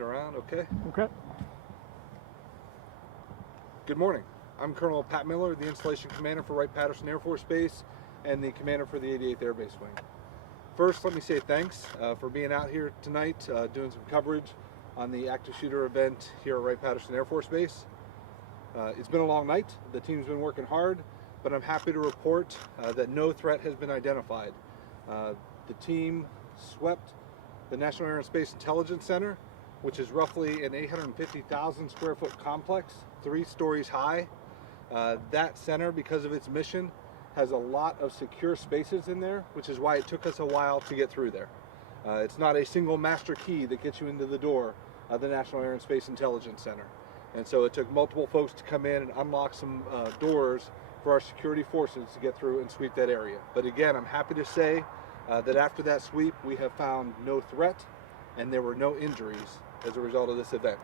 Looking around, okay. Okay. Good morning. I'm Colonel Pat Miller, the Installation Commander for Wright-Patterson Airforce Base and the Commander for the 88th Air Base Wing. First, let me say thanks for being out here tonight, doing some coverage on the active shooter event here at Wright-Patterson Airforce Base. It's been a long night. The team's been working hard, but I'm happy to report that no threat has been identified. The team swept the National Air and Space Intelligence Center, which is roughly an 850,000 square foot complex, 3 stories high. That center, because of its mission, has a lot of secure spaces in there, which is why it took us a while to get through there. It's not a single master key that gets you into the door of the National Air and Space Intelligence Center. And so it took multiple folks to come in and unlock some doors for our security forces to get through and sweep that area. But again, I'm happy to say that after that sweep, we have found no threat and there were no injuries as a result of this event.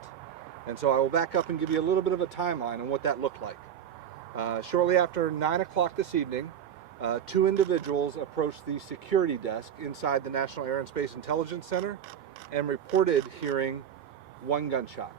And so I will back up and give you a little bit of a timeline on what that looked like. Shortly after 9 o'clock this evening, 2 individuals approached the security desk inside the National Air and Space Intelligence Center and reported hearing 1 gunshot.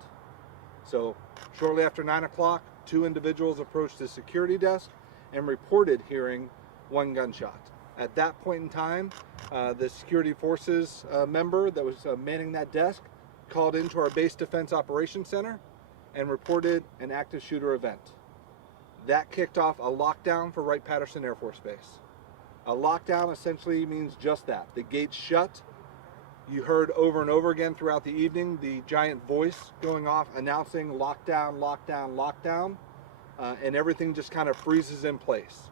So shortly after 9 o'clock, 2 individuals approached the security desk and reported hearing 1 gunshot. At that point in time, the security forces member that was manning that desk called into our Base Defense Operations Center and reported an active shooter event. That kicked off a lockdown for Wright-Patterson Air Force Base. A lockdown essentially means just that. The gates shut. You heard over and over again throughout the evening the giant voice going off announcing lockdown, lockdown, lockdown, and everything just kind of freezes in place.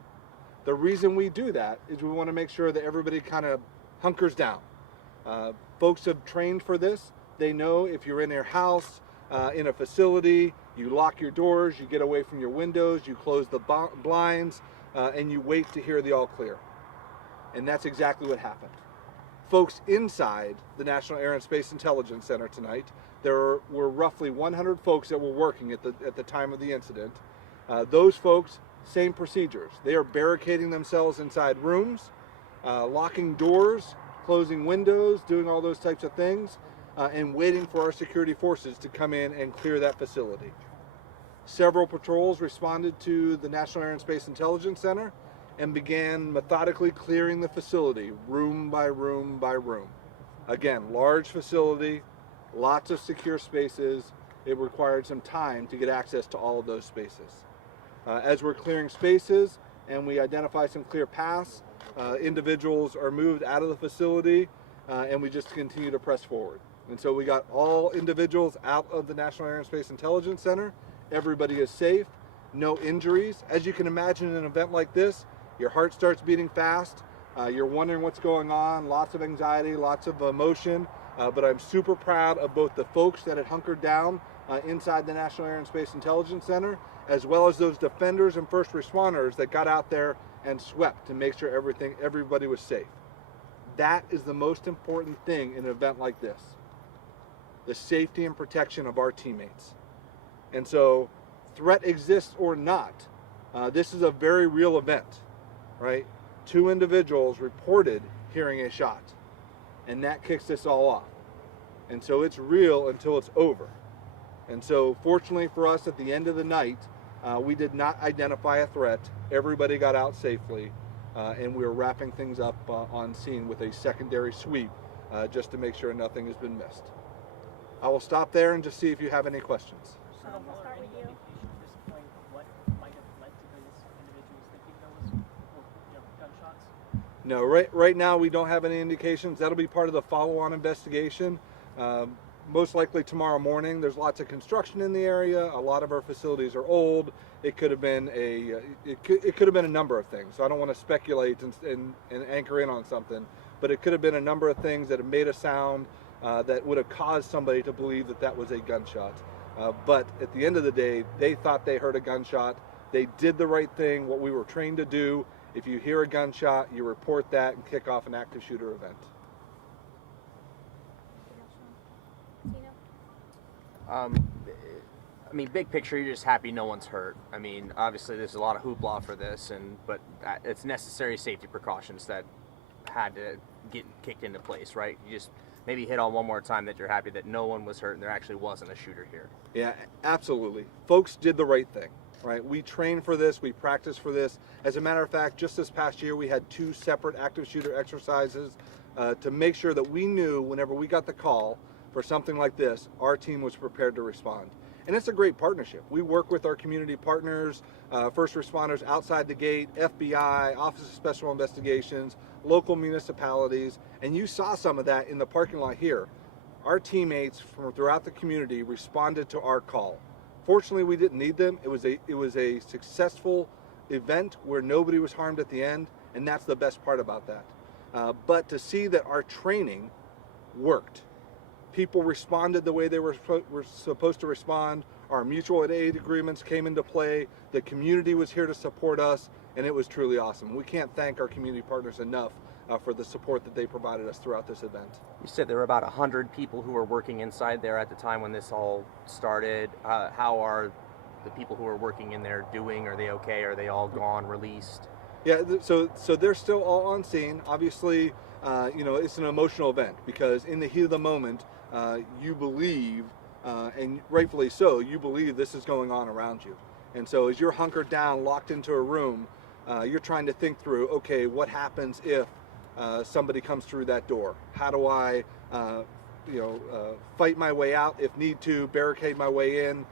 The reason we do that is we want to make sure that everybody kind of hunkers down. Folks have trained for this. They know if you're in your house, in a facility, you lock your doors, you get away from your windows, you close the blinds, and you wait to hear the all clear. And that's exactly what happened. Folks inside the National Air and Space Intelligence Center tonight, there were roughly 100 folks that were working at the time of the incident. Those folks, same procedures. They are barricading themselves inside rooms, locking doors, closing windows, doing all those types of things, and waiting for our security forces to come in and clear that facility. Several patrols responded to the National Air and Space Intelligence Center and began methodically clearing the facility, room by room by room. Again, large facility, lots of secure spaces. It required some time to get access to all of those spaces. As we're clearing spaces and we identify some clear paths, individuals are moved out of the facility and we just continue to press forward. And so we got all individuals out of the National Air and Space Intelligence Center. Everybody is safe, no injuries. As you can imagine, in an event like this, your heart starts beating fast. You're wondering what's going on, lots of anxiety, lots of emotion. But I'm super proud of both the folks that had hunkered down inside the National Air and Space Intelligence Center, as well as those defenders and first responders that got out there and swept to make sure everybody was safe. That is the most important thing in an event like this. The safety and protection of our teammates. And so, threat exists or not, this is a very real event, right? 2 individuals reported hearing a shot, and that kicks this all off. And so it's real until it's over. And so fortunately for us, at the end of the night, we did not identify a threat. Everybody got out safely, and we were wrapping things up on scene with a secondary sweep just to make sure nothing has been missed. I will stop there and just see if you have any questions. We'll start with you. What might have led to those individuals thinking those gunshots? No, right now we don't have any indications. That'll be part of the follow-on investigation. Most likely tomorrow morning. There's lots of construction in the area. A lot of our facilities are old. It could have been it could have been a number of things. So I don't want to speculate and anchor in on something, but it could have been a number of things that have made a sound that would have caused somebody to believe that that was a gunshot. But at the end of the day, they thought they heard a gunshot. They did the right thing, what we were trained to do. If you hear a gunshot, you report that and kick off an active shooter event. I mean, big picture, you're just happy no one's hurt. I mean, obviously there's a lot of hoopla for this, but it's necessary safety precautions that had to get kicked into place, right? You just maybe hit on one more time that you're happy that no one was hurt and there actually wasn't a shooter here. Yeah, absolutely. Folks did the right thing, right? We trained for this, we practiced for this. As a matter of fact, just this past year, we had 2 separate active shooter exercises to make sure that we knew whenever we got the call for something like this, our team was prepared to respond. And it's a great partnership. We work with our community partners, first responders outside the gate, FBI, Office of Special Investigations, local municipalities, and you saw some of that in the parking lot here. Our teammates from throughout the community responded to our call. Fortunately, we didn't need them. It was a successful event where nobody was harmed at the end, and that's the best part about that. But to see that our training worked, people responded the way they were supposed to respond. Our mutual aid agreements came into play. The community was here to support us, and it was truly awesome. We can't thank our community partners enough for the support that they provided us throughout this event. You said there were about 100 people who were working inside there at the time when this all started. How are the people who are working in there doing? Are they okay? Are they all gone, released? Yeah, so they're still all on scene. Obviously, it's an emotional event because in the heat of the moment, you believe, and rightfully so, you believe this is going on around you. And so as you're hunkered down, locked into a room, you're trying to think through, okay, what happens if somebody comes through that door? How do I, fight my way out if need to, barricade my way in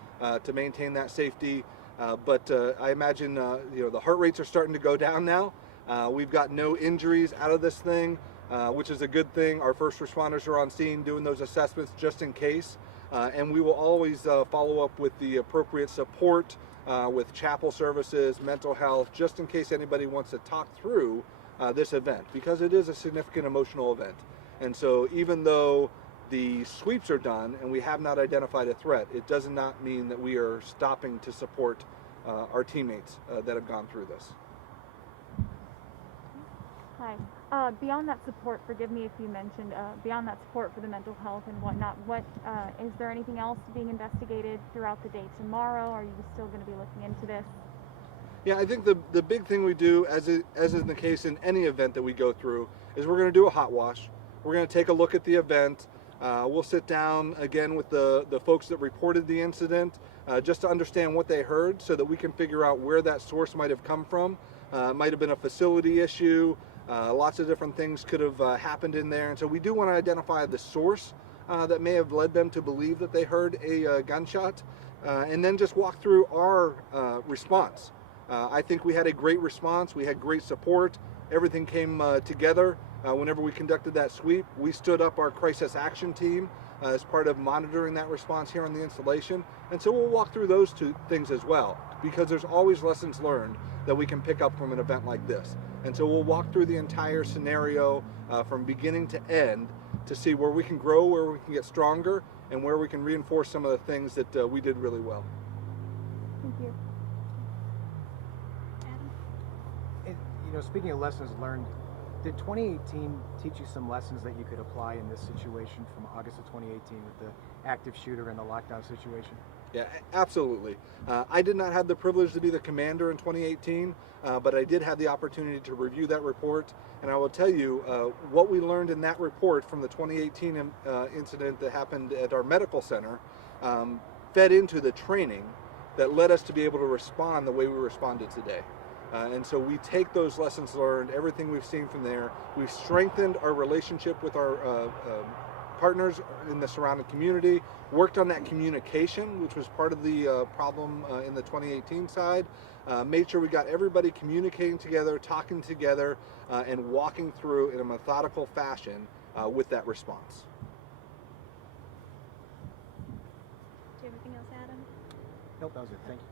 to maintain that safety? But I imagine, the heart rates are starting to go down now. We've got no injuries out of this thing, which is a good thing. Our first responders are on scene doing those assessments just in case. And we will always follow up with the appropriate support with chapel services, mental health, just in case anybody wants to talk through this event, because it is a significant emotional event. And so even though the sweeps are done and we have not identified a threat, it does not mean that we are stopping to support our teammates that have gone through this. Hi. Beyond that support, forgive me if you mentioned, beyond that support for the mental health and whatnot, is there anything else being investigated throughout the day tomorrow? Are you still going to be looking into this? Yeah, I think the big thing we do, as is the case in any event that we go through, is we're going to do a hot wash. We're going to take a look at the event. We'll sit down again with the folks that reported the incident just to understand what they heard so that we can figure out where that source might have come from. It might have been a facility issue. Lots of different things could have happened in there. And so we do want to identify the source that may have led them to believe that they heard a gunshot, and then just walk through our response. I think we had a great response. We had great support. Everything came together. Whenever we conducted that sweep, we stood up our crisis action team as part of monitoring that response here on the installation. And so we'll walk through those 2 things as well, because there's always lessons learned that we can pick up from an event like this. And so we'll walk through the entire scenario from beginning to end to see where we can grow, where we can get stronger, and where we can reinforce some of the things that we did really well. Thank you. Speaking of lessons learned, did 2018 teach you some lessons that you could apply in this situation from August of 2018 with the active shooter and the lockdown situation? Yeah, absolutely. I did not have the privilege to be the commander in 2018, but I did have the opportunity to review that report. And I will tell you what we learned in that report from the 2018 incident that happened at our medical center fed into the training that led us to be able to respond the way we responded today. And so we take those lessons learned, everything we've seen from there. We've strengthened our relationship with our partners in the surrounding community, worked on that communication, which was part of the problem in the 2018 side, made sure we got everybody communicating together, talking together, and walking through in a methodical fashion with that response. Do you have anything else, Adam? Nope, that was it. Thank you.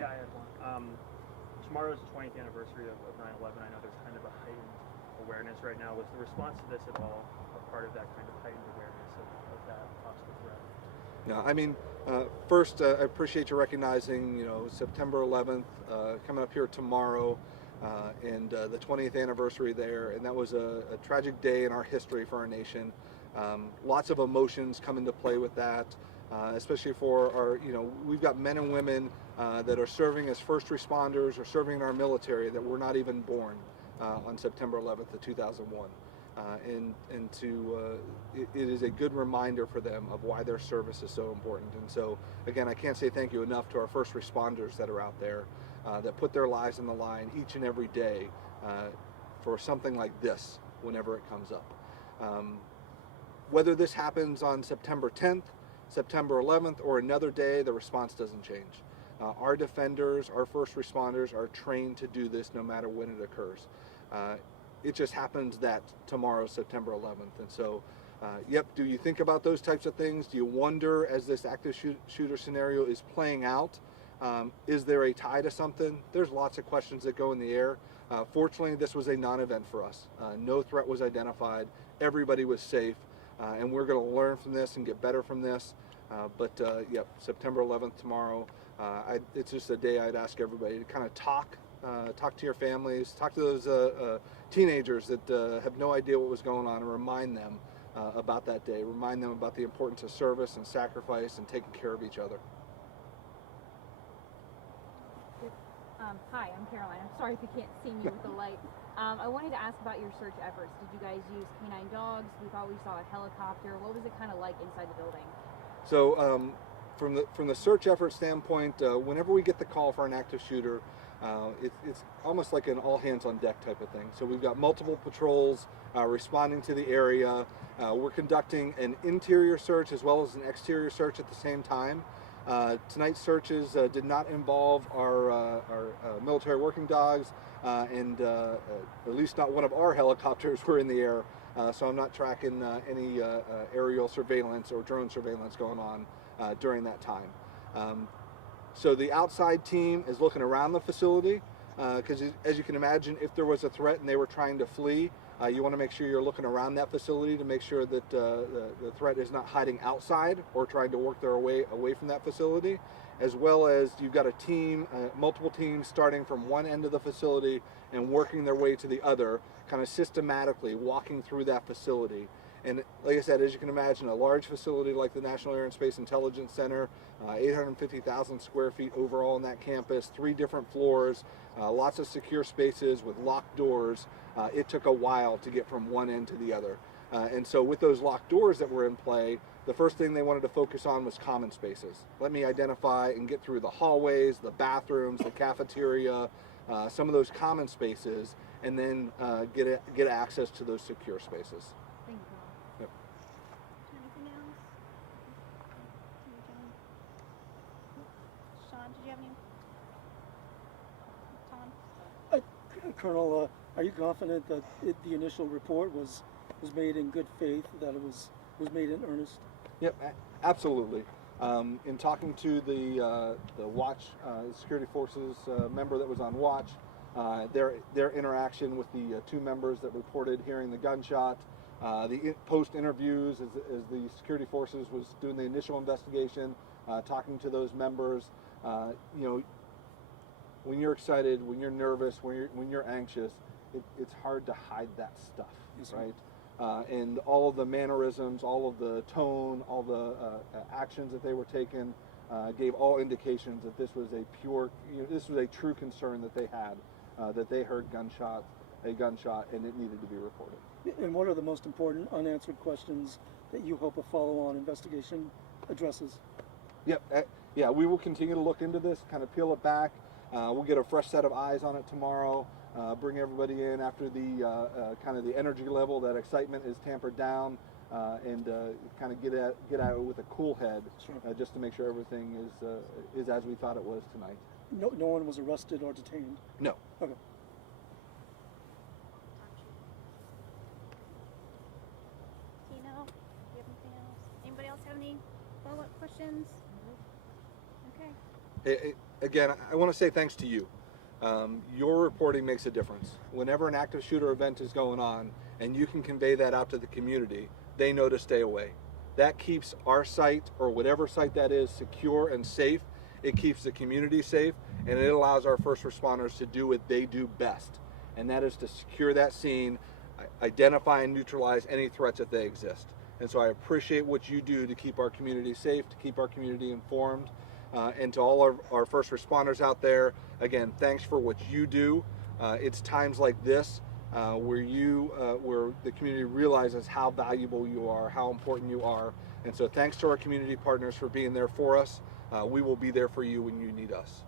Yeah, I had one. Tomorrow's the 20th anniversary of 9/11. I know there's kind of a heightened awareness right now. Was the response to this at all a part of that kind of heightened awareness of that possible threat? Yeah, I mean, first, I appreciate you recognizing, September 11th coming up here tomorrow, and the 20th anniversary there, and that was a tragic day in our history for our nation. Lots of emotions come into play with that. Especially for our, we've got men and women that are serving as first responders or serving in our military that were not even born. on September 11th of 2001. It is a good reminder for them of why their service is so important. And so, again, I can't say thank you enough to our first responders that are out there that put their lives on the line each and every day for something like this whenever it comes up. Whether this happens on September 10th, September 11th, or another day, the response doesn't change. Our defenders, our first responders are trained to do this no matter when it occurs. It just happens that tomorrow's September 11th. And so, yep, do you think about those types of things? Do you wonder, as this active shooter scenario is playing out, is there a tie to something? There's lots of questions that go in the air. Fortunately, this was a non-event for us. No threat was identified. Everybody was safe. And we're going to learn from this and get better from this. Yep, September 11th tomorrow. It's just a day I'd ask everybody to kind of talk to your families, talk to those teenagers that have no idea what was going on, and remind them about that day. Remind them about the importance of service and sacrifice and taking care of each other. Hi, I'm Caroline. I'm sorry if you can't see me with the light. I wanted to ask about your search efforts. Did you guys use canine dogs? We thought we saw a helicopter. What was it kind of like inside the building? So from the search effort standpoint, whenever we get the call for an active shooter, it's almost like an all hands on deck type of thing. So we've got multiple patrols responding to the area. We're conducting an interior search as well as an exterior search at the same time. Tonight's searches did not involve our military working dogs, and at least not one of our helicopters were in the air. So I'm not tracking any aerial surveillance or drone surveillance going on during that time. So the outside team is looking around the facility because, as you can imagine, if there was a threat and they were trying to flee, you want to make sure you're looking around that facility to make sure that the threat is not hiding outside or trying to work their way away from that facility, as well as you've got a team, multiple teams starting from one end of the facility and working their way to the other, kind of systematically walking through that facility. And like I said, as you can imagine, a large facility like the National Air and Space Intelligence Center, 850,000 square feet overall in that campus, 3 different floors, lots of secure spaces with locked doors. It took a while to get from one end to the other. And so with those locked doors that were in play, the first thing they wanted to focus on was common spaces. Let me identify and get through the hallways, the bathrooms, the cafeteria, some of those common spaces, and then get access to those secure spaces. Thank you. Yep. Anything else? Sean, did you have any? Tom? Colonel, are you confident that the initial report was made in good faith, that it was made in earnest? Yep, absolutely. In talking to the watch security forces member that was on watch, their interaction with the 2 members that reported hearing the gunshot, the post interviews as the security forces was doing the initial investigation, talking to those members, when you're excited, when you're nervous, when you're anxious, it's hard to hide that stuff, yes, right? And all of the mannerisms, all of the tone, all the actions that they were taking gave all indications that this was this was a true concern that they had, that they heard a gunshot, and it needed to be reported. And what are the most important unanswered questions that you hope a follow-on investigation addresses? Yep, yeah, we will continue to look into this, kind of peel it back. We'll get a fresh set of eyes on it tomorrow. Bring everybody in after the kind of the energy level, that excitement is tampered down, and kind of get at it with a cool head, sure. Just to make sure everything is as we thought it was tonight. No one was arrested or detained? No. Okay. Tino, do you have anything else? Anybody else have any follow-up questions? Okay. Again, I want to say thanks to you. Your reporting makes a difference. Whenever an active shooter event is going on and you can convey that out to the community, they know to stay away. That keeps our site, or whatever site that is, secure and safe. It keeps the community safe, and it allows our first responders to do what they do best, and that is to secure that scene, identify and neutralize any threats that they exist. And so I appreciate what you do to keep our community safe, to keep our community informed. And to all our first responders out there, again, thanks for what you do. It's times like this where the community realizes how valuable you are, how important you are. And so thanks to our community partners for being there for us. We will be there for you when you need us.